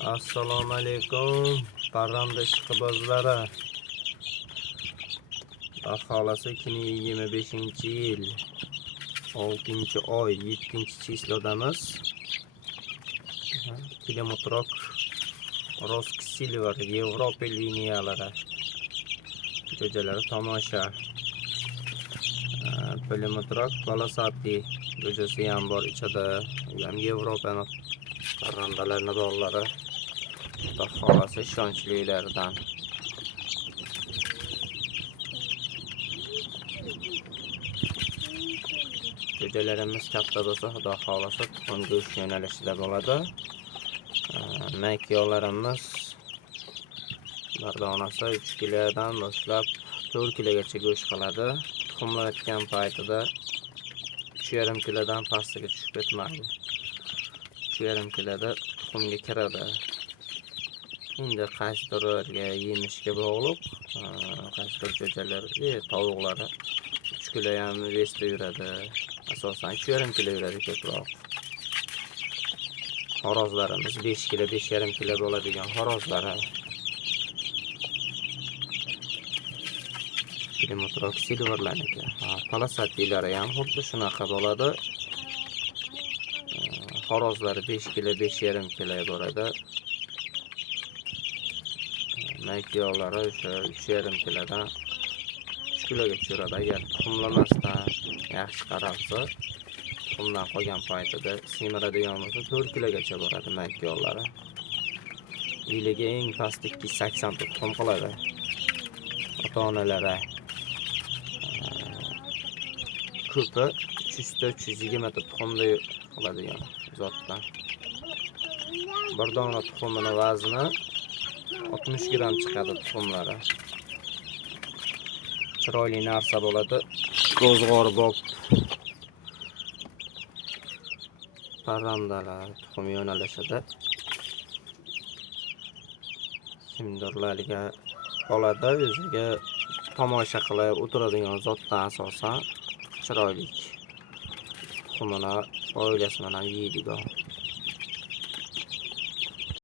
Assalomu alaykum parranda ishqibozlari. Xohlasa 2025-yil 6-oy 7-chislodamiz. Kilometrok Rosk Silver Yevropa liniyalari jo'jalari tomosha. Kilometrok Balasati jo'jasi ham bor ichida. Ham Yevropani parrandalarning rollari. Xohlasa ishonchlilardan. Jo'jalarimiz katta bo'lsa, xudo xohlasa tuxum go'sht yo'nalishida bo'ladi. Makiyonlarimiz mardonasi 3 kilodan boshlab 4 kilogacha go'sht qiladi. Tuxumlayotgan paytida 3,5 kilodan pastiga tushib ketmaydi. 3,5 kiloda tuxumga kiradi. Endi qaysidirga yemishga bog'liq, qaysidir jo'jalar, tovuqlari 3 kilo ham vesda yuradi. Asosan 3,5 kilo yuradi ko'proq. Horozlarimiz 5 kilo, 5,5 kilo bo'ladigan horozlari. Kilometrok silverlarniki. Palasatilari ham xuddi shunaqa bo'ladi. Horozlari 5 kilo, 5,5 kilo bo'ladi. Makiyonlari o'sha 3,5 kilodan 3 kiloga tushiradi. Agar tuxumlamasdan yaxshi qaralsa, tuxumdan qolgan paytida semiradigan bo'lsa 4 kilogacha boradi makiyonlari. Yiliga eng pasti 280 tuxum qiladi. Ota-onalari ko'pi 300-320 tuxumda qiladigan zotdan. Bir dona tuxumining vazni 60 gram chiqadi tuxumlari. Chiroyli narsa bo'ladi. Ro'zg'or bob parrandalar tuxum yo'nalishida kimdirlarga oladi, o'ziga tomosha qilib o'tiradigan zotdan asosan chiroyli tuxumini oilasi bilan yeydigan.